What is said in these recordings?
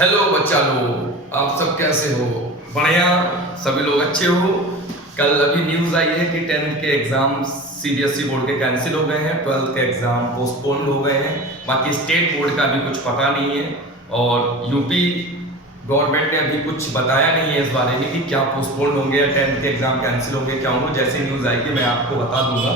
Hello बच्चा लोग, आप सब कैसे हो? बढ़िया, सभी लोग अच्छे हो। कल अभी न्यूज़ आई है कि 10th के एग्ज़ाम सीबीएसई बोर्ड के कैंसिल हो गए हैं, 12th के एग्ज़ाम पोस्टपोन हो गए हैं। बाकी स्टेट बोर्ड का अभी कुछ पता नहीं है और यूपी गवर्नमेंट ने अभी कुछ बताया नहीं है इस बारे में कि क्या पोस्टपोन होंगे या 10th के एग्ज़ाम कैंसिल होंगे, क्या होंगे। जैसे न्यूज़ आएगी मैं आपको बता दूंगा।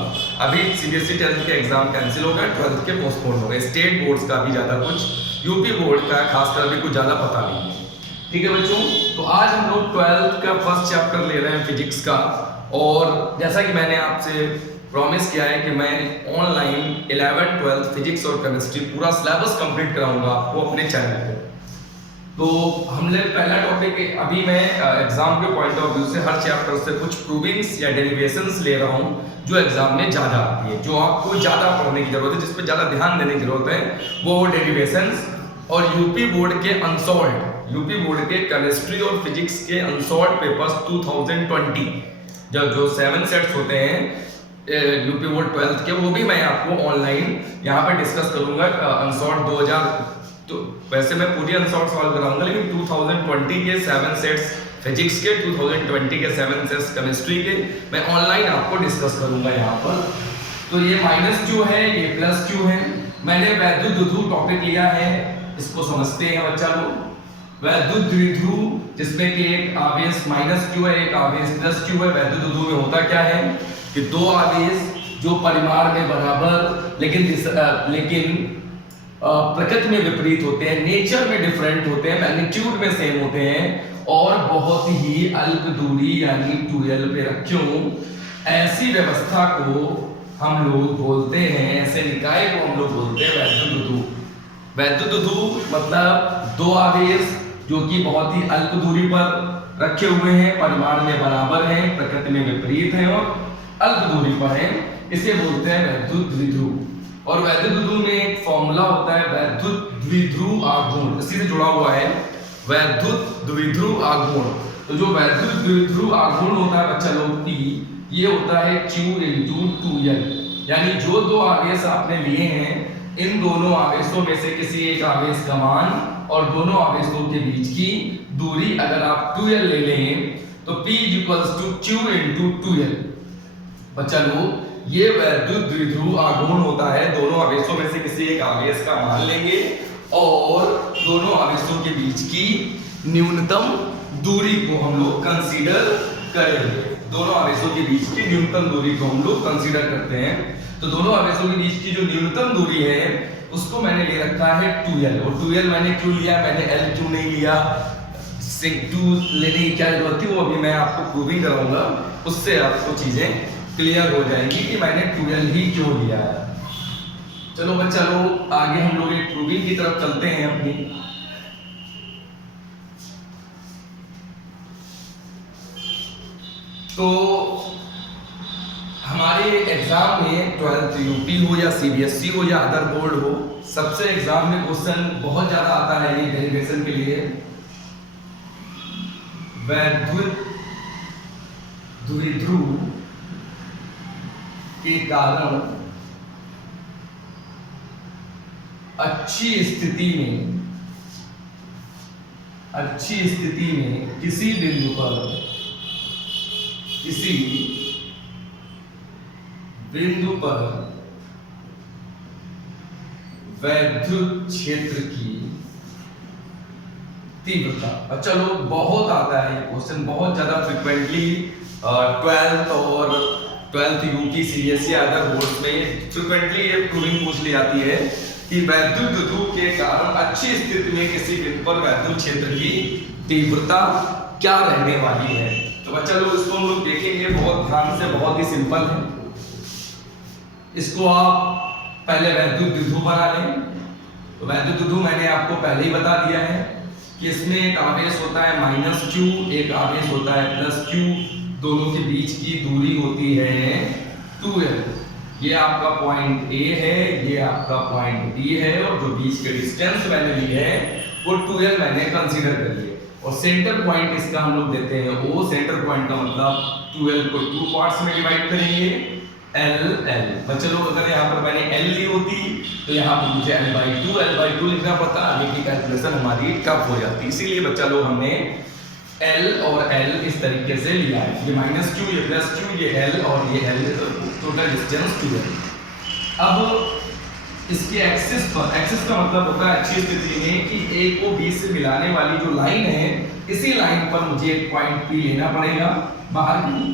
अभी सीबीएसई 10th के एग्ज़ाम कैंसिल हो गए, 12th के पोस्टपोन हो गए। स्टेट बोर्ड्स का भी ज़्यादा कुछ, यूपी बोर्ड का खासकर अभी कुछ ज़्यादा पता नहीं है। ठीक है बच्चों, तो आज हम लोग 12th का फर्स्ट चैप्टर ले रहे हैं फिजिक्स का। और जैसा कि मैंने आपसे प्रॉमिस किया है कि मैं ऑनलाइन 11th 12th फिजिक्स और केमिस्ट्री पूरा सिलेबस कंप्लीट कराऊंगा आपको अपने चैनल पे। तो हमने पहला टॉपिक, अभी मैं एग्जाम के पॉइंट ऑफ व्यू से हर चैप्टर से कुछ प्रूविंग्स या डेरिवेशंस ले रहा हूँ जो एग्जाम में ज़्यादा आती है, जो आपको ज़्यादा पढ़ने की जरूरत है, जिस पर ज़्यादा ध्यान देने की जरूरत है, वो डेरिवेशंस। और यूपी बोर्ड के अनसॉल्व्ड, यूपी बोर्ड के केमिस्ट्री और फिजिक्स के अनसॉल्व्ड पेपर्स 2020 जो 7 सेट्स होते हैं यूपी बोर्ड 12th के, वो भी मैं आपको ऑनलाइन यहाँ पे डिस्कस करूंगा। अनसॉल्व्ड 2000, तो वैसे मैं पूरी अनसॉल्व्ड सॉल्व कराऊंगा, लेकिन 2020 के 7 सेट्स फिजिक्स के, 2020 के 7 सेट्स केमिस्ट्री के मैं ऑनलाइन आपको डिस्कस करूंगा यहाँ पर। तो ये माइनस क्यू है, ये प्लस क्यू है। मैंने वैद्युत द्विध्रुव टॉपिक लिया है, इसको समझते हैं बच्चा लोग। वैद्युत द्विध्रुव जिसमें कि एक आवेश माइनस क्यू है, एक आवेश प्लस क्यू है। वैद्युत द्विध्रुव में होता क्या है कि दो आवेश जो परिमाण में बराबर लेकिन प्रकृति में विपरीत होते हैं, नेचर में डिफरेंट होते हैं, मैग्नीट्यूड में सेम होते हैं और बहुत ही अल्प दूरी यानी 2l पे रखे हों, ऐसी व्यवस्था को हम लोग बोलते हैं, ऐसे निकाय को हम लोग बोलते हैं वैद्युत द्विध्रुव। वैद्युत द्विध्रुव मतलब दो आवेश जो कि बहुत ही अल्प दूरी पर रखे हुए हैं, परिमाण में बराबर हैं, प्रकृति में विपरीत हैं और अल्प दूरी पर हैं, इसे बोलते हैं वैद्युत द्विध्रुव। और वैद्युत द्विध्रुव में एक फॉर्मूला होता है वैद्युत द्विध्रुव आघूर्ण, इसी से जुड़ा हुआ है वैद्युत द्विध्रुव आघूर्ण। तो जो वैद्युत द्विध्रुव आघूर्ण होता है बच्चा लोग की, ये होता है Q × 2l, यानी जो दो आवेश आपने लिए हैं, इन दोनों आवेशों में से किसी एक आवेश का मान और दोनों आवेशों के बीच की दूरी अगर आप 2l ले लें तो P = Q × 2l। बच्चा लोग, ये वैद्युत द्विध्रुव आघूर्ण होता है। दोनों आवेशों में से किसी एक आवेश का मान लेंगे और दोनों आवेशों के बीच की न्यूनतम दूरी को हम लोग कंसीडर करेंगे। दोनों आवेशों के बीच की न्यूनतम दूरी को हम लोग कंसीडर करते हैं। तो दोनों आवेशों के बीच की जो न्यूनतम दूरी है उसको मैंने ले रखा है 2l। और 2l मैंने क्यों लिया, मैंने l क्यों नहीं लिया, सिंक 2 लेने की क्या जरूरत थी, वो अभी मैं आपको प्रूविंग कराऊंगा, उससे आपको चीजें क्लियर हो जाएंगी कि मैंने 2l ही क्यों लिया है। चलो बच्चा लोग, आगे हम लोग एक प्रूविंग की तरफ चलते हैं अपनी। तो हमारे एग्जाम में 12th यूपी हो या सीबीएसई हो या अदर बोर्ड हो, सबसे एग्जाम में क्वेश्चन बहुत ज्यादा आता है ये डेरिवेशन के लिए। वैद्युत द्विध्रुव के कारण अच्छी स्थिति में किसी बिंदु पर वैद्युत क्षेत्र की तीव्रता। अच्छा लोग, बहुत आता है ये क्वेश्चन, बहुत ज्यादा frequently 12th UP CBSE other boards में फ्रिक्वेंटली ये प्रूविंग पूछ ली जाती है कि वैद्युत द्विध्रुव के कारण अच्छी स्थिति में किसी बिंदु पर वैद्युत क्षेत्र की तीव्रता क्या रहने वाली है। तो बच्चा लोग, इसको हम लोग देखेंगे बहुत ध्यान से, बहुत ही सिंपल है। इसको आप पहले वैद्युत द्विध्रुव बना लें। तो वैद्युत द्विध्रुव मैंने आपको पहले ही बता दिया है कि इसमें एक आवेश होता है -q, एक आवेश होता है +q, दोनों के बीच की दूरी होती है 2l। ये आपका पॉइंट A है, ये आपका पॉइंट B है, और जो बीच के डिस्टेंस मैंने ली है वो 2l मैंने कंसीडर कर लिए। और सेंटर पॉइंट इसका हम लोग देते हैं O। सेंटर पॉइंट का मतलब 2l को 2 पार्ट्स में डिवाइड करेंगे LL। चलो अगर यहाँ पर मैंने L ली होती तो यहाँ पर मुझे L/2 लिखना पड़ता, आगे की कैलकुलेशन हमारी टफ हो जाती। इसीलिए बच्चा लोग हमने L और L इस तरीके से लिया है। ये -q, ये +q, ये L और ये L, टोटल डिस्टेंस 2 है। अब इसके एक्सिस पर, एक्सिस का मतलब होता है अच्छी स्थिति में कि A को B से मिलाने वाली जो लाइन है, इसी लाइन पर मुझे एक पॉइंट P लेना पड़ेगा बाहर की,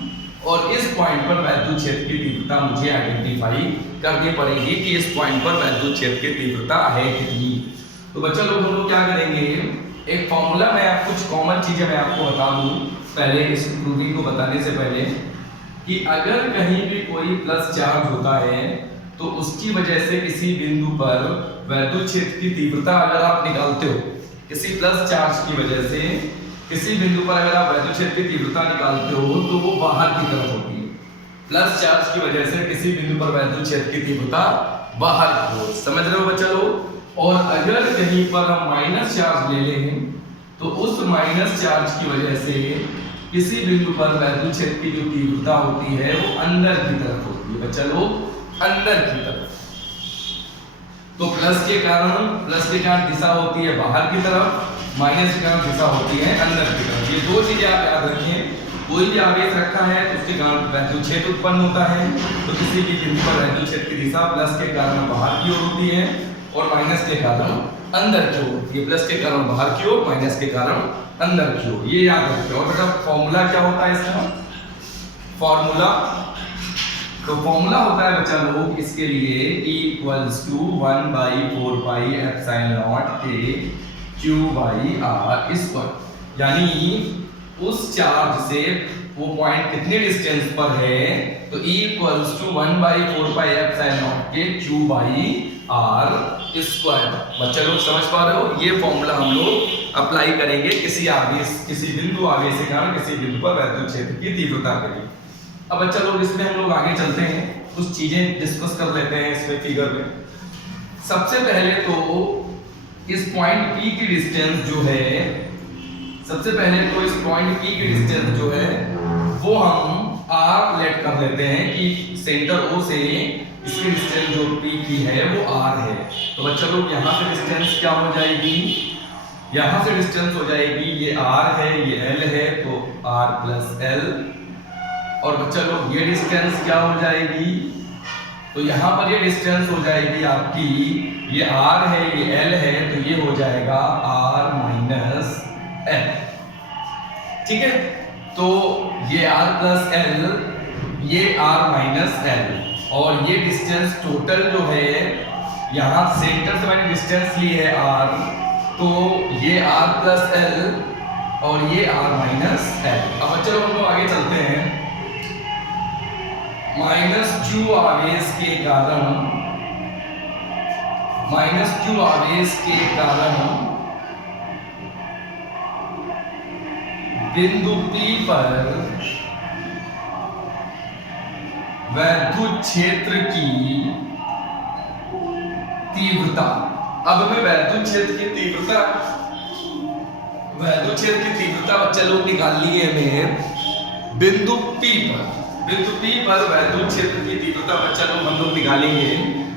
और इस पॉइंट पर वैद्युत क्षेत्र की तीव्रता मुझे आइडेंटिफाई करनी पड़ेगी कि इस पॉइंट पर वैद्युत क्षेत्र की तीव्रता है कितनी। तो बच्चा लोग हम लोग क्या करेंगे, एक फॉर्मूला में आप कुछ कॉमन चीजें मैं आपको बता दूं पहले, इस प्रूविंग को बताने से पहले, कि अगर कहीं भी कोई प्लस चार्ज होता है तो उसकी वजह से किसी बिंदु पर वैद्युत क्षेत्र की तीव्रता अगर आप निकालते हो, किसी प्लस चार्ज की वजह से किसी बिंदु पर अगर आप वैद्युत क्षेत्र की तीव्रता निकालते हो तो वो बाहर की तरफ होती है। प्लस चार्ज की वजह से किसी बिंदु पर वैद्युत क्षेत्र की तीव्रता बाहर की ओर, समझ रहे हो बच्चा लोग। और अगर कहीं पर हम माइनस चार्ज ले लें तो उस माइनस चार्ज की वजह से किसी बिंदु पर वैद्युत क्षेत्र की जो तीव्रता होती है वो अंदर की तरफ होती है बच्चा लोग, अंदर की तरफ। तो प्लस के कारण दिशा होती है बाहर की तरफ, माइनस के कारण दिशा होती है अंदर की तरफ। ये दो चीजें आप याद रखिए। कोई भी आवेश रखा है तो उसके कारण वैद्युत क्षेत्र उत्पन्न होता है, तो किसी भी बिंदु पर वैद्युत क्षेत्र की दिशा प्लस के कारण बाहर की ओर होती है और माइनस के कारण अंदर की ओर। ये प्लस के कारण बाहर की ओर, माइनस के कारण अंदर की ओर, ये याद रखिए। और बेटा फॉर्मूला क्या होता है इसका, फॉर्मूला तो फॉर्मूला होता है बच्चा लोग इसके लिए E = 1/4 pi epsilon not K Q/r²। यानी उस चार्ज से वो पॉइंट कितने डिस्टेंस पर है, तो E = 1/4 pi epsilon not K Q/r²। बच्चा लोग समझ पा रहे हो, ये फॉर्मूला हम लोग अप्लाई करेंगे किसी आवेश, किसी बिंदु आवेश के कारण किसी बिंदु पर वैद्युत क्षेत्र की तीव्रता के लिए। अब बच्चा लोग इसमें हम लोग आगे चलते हैं, कुछ चीजें डिस्कस कर लेते हैं इसमें फिगर में। सबसे पहले तो इस पॉइंट P की डिस्टेंस जो है, सबसे पहले तो इस पॉइंट P की डिस्टेंस जो है वो हम R लेट कर लेते हैं कि सेंटर O से इसकी डिस्टेंस जो P की है वो R है। तो बच्चा लोग यहाँ से डिस्टेंस क्या हो जाएगी, यहाँ से डिस्टेंस हो जाएगी, ये R है ये L है, तो R + L। और बच्चा लोग ये डिस्टेंस क्या हो जाएगी, तो यहाँ पर ये डिस्टेंस हो जाएगी आपकी, ये R है ये L है, तो ये हो जाएगा R - L। ठीक है, तो ये R + L, ये R - L, और ये डिस्टेंस टोटल जो है, यहाँ सेंटर से मैंने डिस्टेंस ली है R, तो ये R + L और ये R - L। अब चलो हम लोग आगे चलते हैं। -q आवेश के कारण, -q आवेश के कारण बिंदु P पर वैद्युत क्षेत्र की तीव्रता। अब हमें वैद्युत क्षेत्र की तीव्रता, वैद्युत क्षेत्र की तीव्रता बच्चा लोग निकालनी है हमें बिंदु P पर। बिंदु P पर वैद्युत क्षेत्र की तीव्रता बच्चा लोग हम लोग निकालेंगे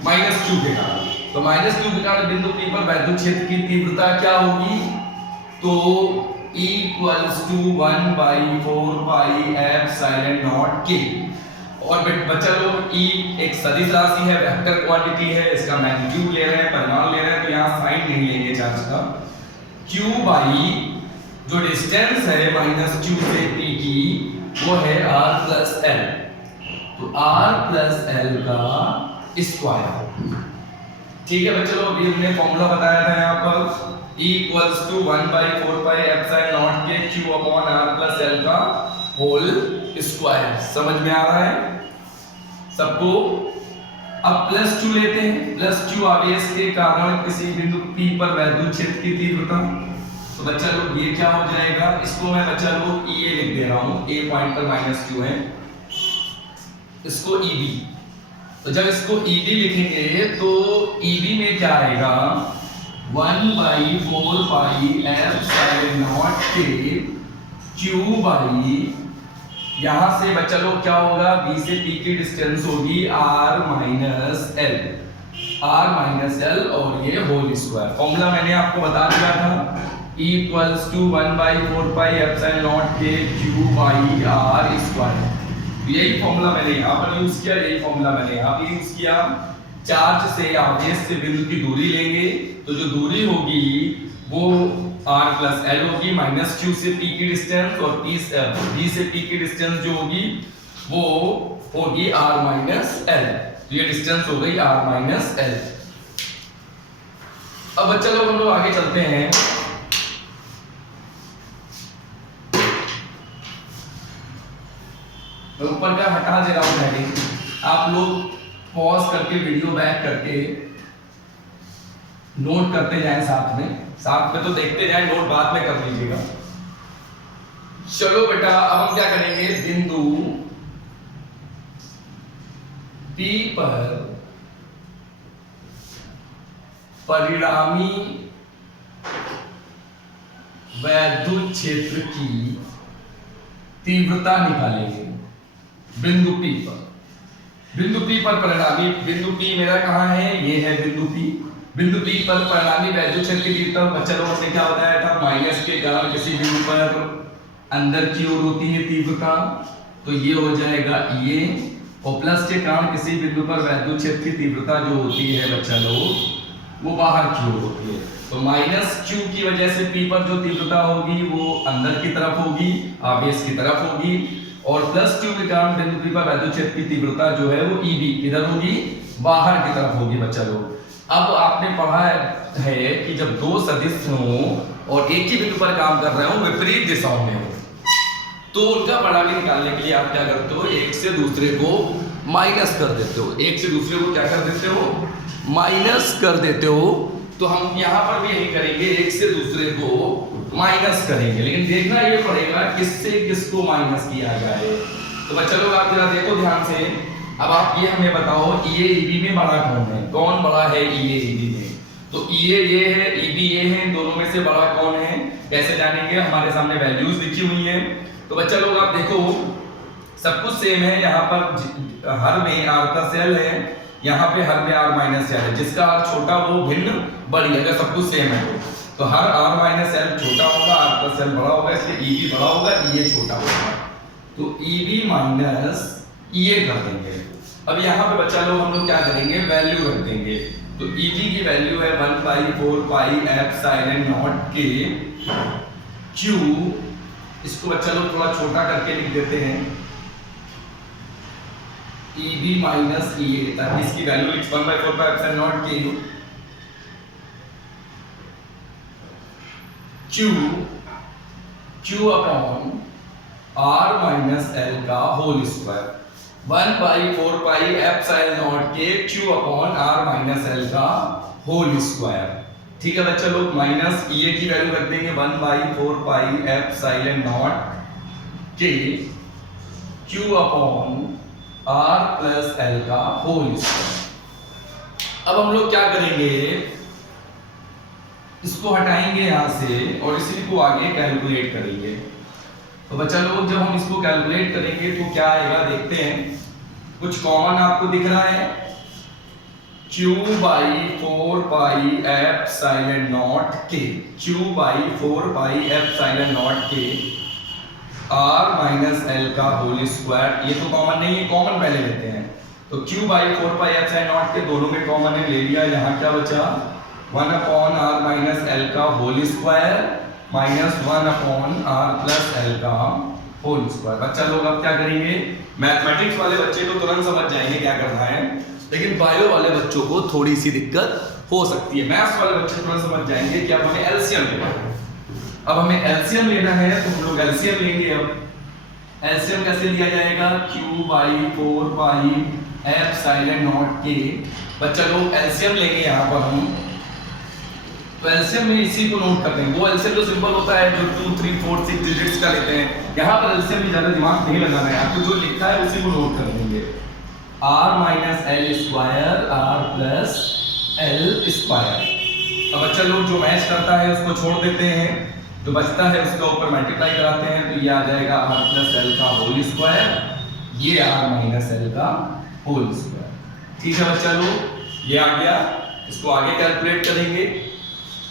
-q के कारण। तो -q के कारण बिंदु P पर वैद्युत क्षेत्र की तीव्रता क्या होगी, तो E = 1/4 pi epsilon not K। और बच्चा लोग E एक सदिश राशि है, वेक्टर क्वांटिटी है, इसका मैग्नीट्यूड ले रहे हैं, परिमाण ले रहे हैं, तो यहाँ साइन नहीं लेंगे चार्ज का। Q/ जो डिस्टेंस है -q से P की वो है R + L, तो R + L का स्क्वायर। ठीक है बच्चों, अभी हमने फॉर्मूला बताया था यहाँ पर E = 1/4 pi epsilon not K Q/R + L का होल स्क्वायर। समझ में आ रहा है सबको। अब +q लेते हैं, +q आवेश के कारण किसी बिंदु P पर वैद्युत क्षेत्र की तीव्रता। तो बच्चा लोग ये क्या हो जाएगा, इसको मैं बच्चा लोग EA लिख दे रहा हूँ, A पॉइंट पर -q है, इसको EB। तो जब इसको EB लिखेंगे तो EB में क्या आएगा, 1/4 pi epsilon not K Q/R यहां से बच्चा लोग क्या होगा, बी से पी की डिस्टेंस होगी r माइनस एल, और ये होल स्क्वायर। फॉर्मूला मैंने आपको बता दिया था, E equals to 1/4 pi epsilon naught के क्यू बाई आर स्क्वायर। यही फॉर्मूला मैंने यहाँ पर यूज किया, यही फॉर्मूला मैंने यहाँ पर यूज किया। चार्ज से आवेश से बिंदु की दूरी लेंगे, तो जो दूरी होगी वो r प्लस एल होगी, माइनस q से p की डिस्टेंस, और b से p की डिस्टेंस जो होगी वो होगी r माइनस एल। तो ये डिस्टेंस हो गई r माइनस एल। अब चलो हम लोग आगे चलते हैं। मैं ऊपर का हटा दे रहा हूं हेडिंग, आप लोग पॉज करके वीडियो बैक करके नोट करते जाएं, साथ में तो देखते जाएं, नोट बाद में कर लीजिएगा। चलो बेटा, अब हम क्या करेंगे, बिंदु P पर परिणामी वैद्युत क्षेत्र की तीव्रता निकालेंगे। बिंदु P पर परिणामी, बिंदु P मेरा कहां है, ये है बिंदु P। बिंदु P पर परिणामी वैद्युत क्षेत्र की तीव्रता बच्चा लोगों ने क्या बताया था, माइनस के कारण किसी बिंदु पर अंदर की ओर होती है तीव्रता, तो ये हो जाएगा ये, और प्लस के कारण किसी बिंदु पर वैद्युत क्षेत्र की तीव्रता जो होती है बच्चा लोग वो बाहर की ओर होती है। तो माइनस q की वजह से P पर जो तीव्रता होगी वो अंदर की तरफ होगी, आवेश की तरफ होगी, और प्लस q के कारण बिंदु P पर वैद्युत क्षेत्र की तीव्रता जो है वो EB इधर होगी, बाहर की तरफ होगी बच्चा लोग। अब आपने पढ़ा है कि जब दो सदिश हों और एक ही बिंदु पर काम कर रहे हो, विपरीत दिशाओं में हो, तो उनका परिणामी निकालने के लिए आप क्या करते हो, एक से दूसरे को माइनस कर देते हो, एक से दूसरे को क्या कर देते हो, माइनस कर देते हो। तो हम यहाँ पर भी यही करेंगे, एक से दूसरे को माइनस करेंगे, लेकिन देखना ये पड़ेगा किससे किसको माइनस किया जाए। तो बच्चा लोग आप जरा देखो ध्यान से। अब आप ये हमें बताओ, ये EB में बड़ा कौन है, कौन बड़ा है ये EB में, तो ये है, EB ये है, इन दोनों में से बड़ा कौन है, कैसे जानेंगे, हमारे सामने वैल्यूज लिखी हुई है। तो बच्चा लोग आप देखो सब कुछ सेम है, यहाँ पर हर में r प्लस एल है, यहाँ पे हर में r माइनस एल है, जिसका r छोटा वो भिन्न बड़ी, अगर सब कुछ सेम है तो हर r माइनस एल छोटा होगा, r प्लस एल बड़ा होगा, इसलिए EB बड़ा होगा, ये छोटा होगा, तो EB माइनस ये कर देंगे। अब यहाँ पे बच्चा लोग हम लोग क्या करेंगे, वैल्यू रख देंगे। तो EB की वैल्यू है 1/4 पाई एप्सिलॉन नॉट के Q, इसको बच्चा लोग थोड़ा छोटा करके लिख देते हैं, EB माइनस EA, ताकि इसकी वैल्यू 1/4 पाई एप्सिलॉन नॉट के Q upon R minus L का whole square, 1/4 pi epsilon naught के Q upon R minus L का होल स्क्वायर। ठीक है बच्चा लोग, माइनस EA की वैल्यू रख देंगे 1/4 पाई एप्सिलॉन नॉट के Q upon R plus L का होल स्क्वायर। अब हम लोग क्या करेंगे, इसको हटाएंगे यहाँ से और इसी को आगे कैलकुलेट करेंगे। तो बच्चा लोग जब हम इसको कैलकुलेट करेंगे तो क्या आएगा देखते हैं। कुछ कॉमन आपको दिख रहा है, Q/4 पाई एप्सिलॉन नॉट के, Q/4 पाई एप्सिलॉन नॉट के R माइनस L का होल स्क्वायर। ये तो कॉमन नहीं है, कॉमन पहले लेते हैं। तो Q/4 पाई एप्सिलॉन नॉट के दोनों में कॉमन है, ले लिया। यहाँ क्या बचा, 1 अपॉन R माइनस L का whole square minus 1 upon R plus L का होल स्क्वायर। बच्चा लोग अब क्या करेंगे, मैथमेटिक्स वाले बच्चे तो तुरंत समझ जाएंगे क्या करना है, लेकिन बायो वाले बच्चों को थोड़ी सी दिक्कत हो सकती है। मैथ्स वाले बच्चे तुरंत समझ जाएंगे कि अब हमें एलसीएम लेना है। अब हमें एलसीएम लेना है तो हम लोग एलसीएम लेंगे। अब एलसीएम कैसे लिया जाएगा, Q/4 पाई एप्सिलॉन नॉट के। बच्चा लोग एलसीएम लेंगे यहाँ पर हम, तो एलसीएम में इसी को नोट करते हैं। वो एलसीएम जो सिंपल होता है जो 2, 3, 4, 6 डिजिट्स का लेते हैं, यहाँ पर एलसीएम में ज्यादा दिमाग नहीं लगाना है, आपको जो लिखा है उसी को नोट कर देंगे। R minus L square R plus L square. अब बच्चा लोग जो मैच करता है उसको छोड़ देते हैं, जो बचता है उसका ऊपर मल्टीप्लाई कराते हैं तो ये आ जाएगा r प्लस एल का होल स्क्वायर, ये r माइनस एल का होल स्क्वायर। ठीक है बच्चा लोग, ये आ गया। इसको आगे कैलकुलेट करेंगे।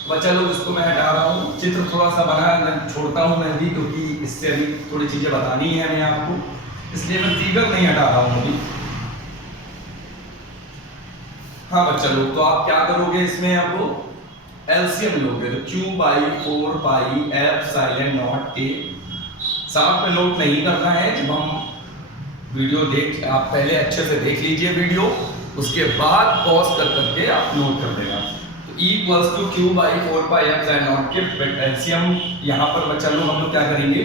बच्चा लोग इसको मैं हटा रहा हूँ, चित्र थोड़ा सा बना छोड़ता हूँ मैं भी, क्योंकि इससे अभी थोड़ी चीजें बतानी है हमें आपको, इसलिए मैं फिगर नहीं हटा रहा हूँ अभी। हाँ बच्चा लोग, तो आप क्या करोगे इसमें, आपको एलसीएम लोगे तो q by 4 pi epsilon naught के। साथ में नोट नहीं करना है, जब हम वीडियो देख, आप पहले अच्छे से देख लीजिए वीडियो, उसके बाद पॉज कर करके आप नोट कर देना। तो E equals to q by 4 pi epsilon naught के एलसीएम यहाँ पर बच्चा लोग हम लोग क्या करेंगे,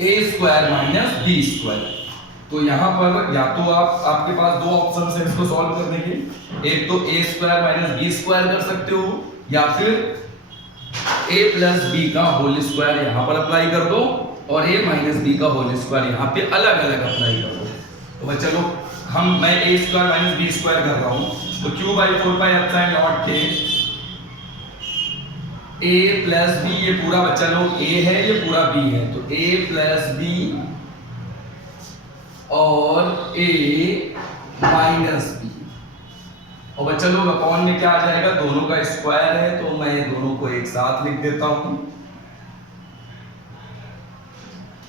a square minus b square. तो यहाँ पर या तो आपके पास दो ऑप्शन है इसको सॉल्व करने के, एक तो a square minus b square कर सकते हो, या फिर a प्लस b का होल स्क्वायर यहाँ पर अप्लाई कर दो और a माइनस b का होल स्क्वायर यहाँ पे अलग अलग अप्लाई कर दो। तो बच्चा लोग मैं a square minus b square कर रहा हूँ, तो q by 4 pi epsilon naught के a प्लस b, ये पूरा बच्चा लोग a है, ये पूरा b है, तो a प्लस b और a माइनस b, और बच्चा लोग अपॉन में क्या आ जाएगा, दोनों का स्क्वायर है, तो मैं दोनों को एक साथ लिख देता हूं,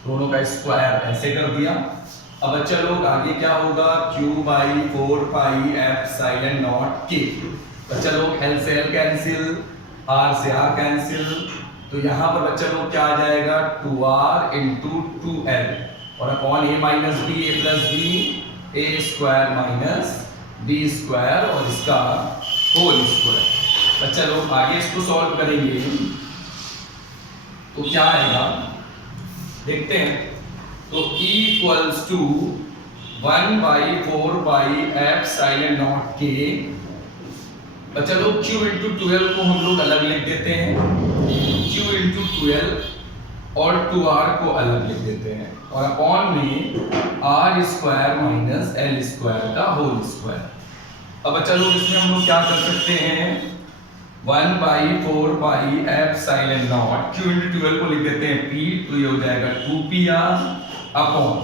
दोनों का स्क्वायर ऐसे कर दिया। अब बच्चा लोग आगे क्या होगा, q by 4 pi epsilon naught के। बच्चा लोग एल से एल कैंसिल, r से r कैंसिल, तो यहाँ पर बच्चा लोग क्या आ जाएगा 2r इंटू 2l और upon a minus b, a plus b, a square minus b square और इसका होल स्क्वायर। बच्चा लोग आगे इसको सॉल्व करेंगे तो क्या आएगा देखते हैं। तो E equals to 1 by 4 pi epsilon naught के। बच्चा लोग Q इंटू 12 को हम लोग अलग लिख देते हैं, Q इंटू 12 और 2R को अलग लिख देते हैं, और अपॉन में R square minus L square का होल स्क्वायर। अब बच्चा लोग इसमें हम लोग क्या कर सकते हैं, 1 by 4 pi epsilon not, Q into 12 को लिख देते हैं P, तो ये हो जाएगा 2PR upon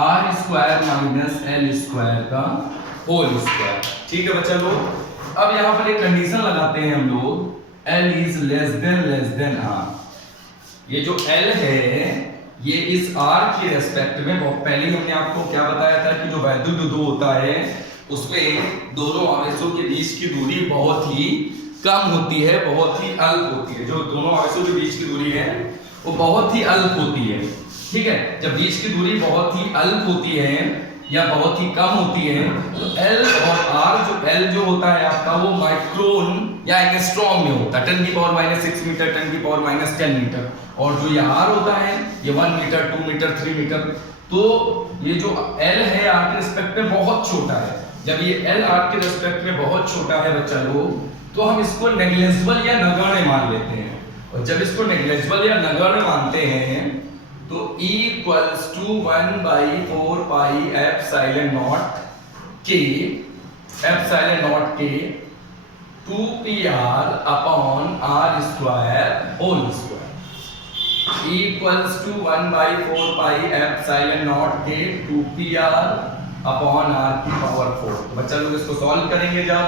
R square minus L square का होल स्क्वायर। ठीक है बच्चा लोग, अब यहाँ पर एक कंडीशन लगाते हैं हम लोग, L is less than R। ये जो L है ये इस R के रेस्पेक्ट में, बहुत पहले हमने आपको क्या बताया था कि जो वैद्युत विभव होता है उसमें दोनों आवेशों के बीच की दूरी बहुत ही कम होती है, बहुत ही अल्प होती है। जो दोनों आवेशों के बीच की दूरी है वो बहुत ही अल्प होती है। ठीक है, जब बीच की दूरी बहुत ही अल्प होती है या बहुत ही कम होती है तो L और R, जो L जो होता है आपका वो माइक्रोन या एंगस्ट्रॉम में होता है, 10 की पावर माइनस 6 मीटर, 10 की पावर माइनस 10 मीटर, और जो ये R होता है ये 1 मीटर, 2 मीटर, 3 मीटर। तो ये जो L है R के रिस्पेक्ट में बहुत छोटा है। जब ये L R के रिस्पेक्ट में बहुत छोटा है बच्चा लोग, तो हम इसको नेग्लिजिबल या नगण्य मान लेते हैं, और जब इसको नेग्लिजिबल या नगण्य मानते हैं तो E equals to 1 by 4 pi epsilon naught के 2PR upon R square whole square. E equals to 1 by 4 pi epsilon naught के 2PR अपॉन R की पावर 4। तो बच्चा लोग इसको सॉल्व करेंगे जब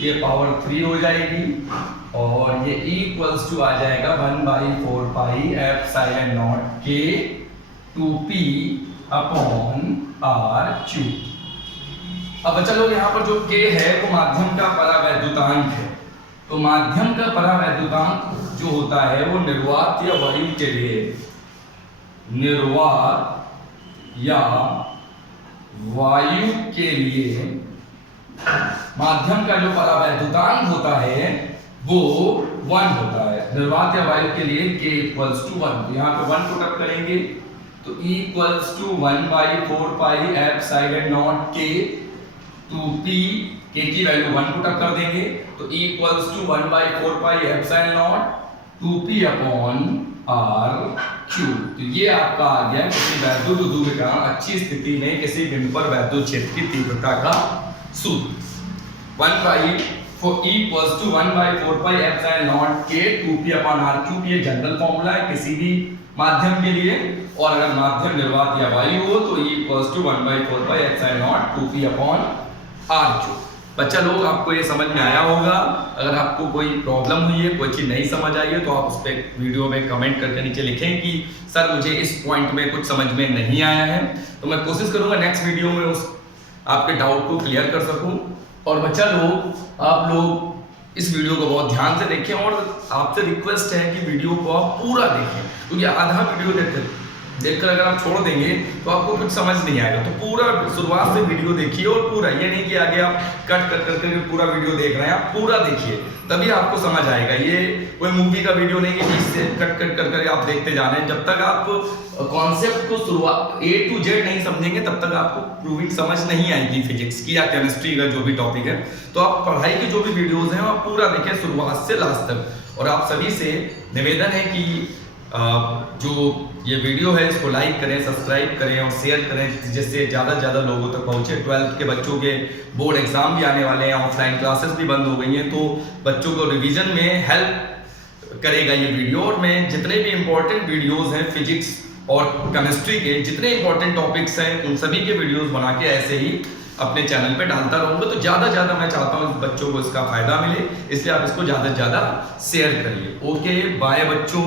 ये पावर 3 हो जाएगी, और ये E इक्वल्स टू आ जाएगा 1 बाई 4 पाई एप्सिलॉन नॉट के 2P अपॉन R क्यूब। अब बच्चा लोग यहाँ पर जो K है वो माध्यम का परावैद्युतांक है। तो माध्यम का परावैद्युतांक जो होता है वो निर्वात या वायु के लिए, निर्वात या वायु के लिए माध्यम का जो परावैद्युतांक होता है वो 1 होता है। निर्वात या वायु के लिए K इक्वल्स टू 1, तो यहाँ पे 1 पुट अप करेंगे तो E equals to 1 by 4 pi epsilon naught के 2P, K की वैल्यू 1 पुट अप कर देंगे तो E equals to 1 by 4 pi epsilon naught 2P upon R cube. तो ये आपका आ गया किसी वैद्युत विभव के कारण अच्छी स्थिति में किसी बिंदु पर वैद्युत क्षेत्र की तीव्रता का सूत्र। 1 by four E equals to 1/4 pi epsilon naught के 2p अपॉन r क्यूब, ये जनरल फॉर्मूला है किसी भी माध्यम के लिए। और अगर माध्यम निर्वात या वायु हो तो E equals to 1/4 pi epsilon naught 2p upon r cube. बच्चा लोग आपको ये समझ में आया होगा। अगर आपको कोई प्रॉब्लम हुई है, कोई चीज़ नहीं समझ आई है, तो आप उस पर वीडियो में कमेंट करके नीचे लिखें कि सर मुझे इस पॉइंट में कुछ समझ में नहीं आया है, तो मैं कोशिश करूंगा नेक्स्ट वीडियो में उस आपके डाउट को क्लियर कर सकूं। और बच्चा लोग आप लोग इस वीडियो को बहुत ध्यान से देखें और आपसे रिक्वेस्ट है कि वीडियो को आप पूरा देखें, क्योंकि आधा वीडियो देखकर अगर आप छोड़ देंगे तो आपको कुछ समझ नहीं आएगा। तो पूरा शुरुआत से वीडियो देखिए और पूरा, ये नहीं कि आगे आप कट कर करके पूरा वीडियो देख रहे हैं, आप पूरा देखिए तभी आपको समझ आएगा। ये कोई मूवी का वीडियो नहीं कि बीच से कट कट कर कर आप देखते जा रहे हैं। जब तक आप कॉन्सेप्ट को शुरुआत A to Z नहीं समझेंगे तब तक आपको प्रूविंग समझ नहीं आएगी फिजिक्स की या केमिस्ट्री का जो भी टॉपिक है। तो आप पढ़ाई की जो भी वीडियोज हैं आप पूरा देखें शुरुआत से लास्ट तक। और आप सभी से निवेदन है कि जो ये वीडियो है इसको लाइक करें, सब्सक्राइब करें और शेयर करें, जिससे ज़्यादा से ज़्यादा लोगों तक पहुँचे। 12th के बच्चों के बोर्ड एग्जाम भी आने वाले हैं, ऑफलाइन क्लासेस भी बंद हो गई हैं, तो बच्चों को रिवीजन में हेल्प करेगा ये वीडियो। और मैं जितने भी इम्पोर्टेंट वीडियोज़ हैं फिजिक्स और केमिस्ट्री के, जितने इंपॉर्टेंट टॉपिक्स हैं उन सभी के वीडियोज़ बना के ऐसे ही अपने चैनल पे डालता रहूँगा। तो ज़्यादा से ज़्यादा मैं चाहता हूँ बच्चों को इसका फ़ायदा मिले, इसलिए आप इसको ज़्यादा से ज़्यादा शेयर करिए। ओके, बाय बच्चों।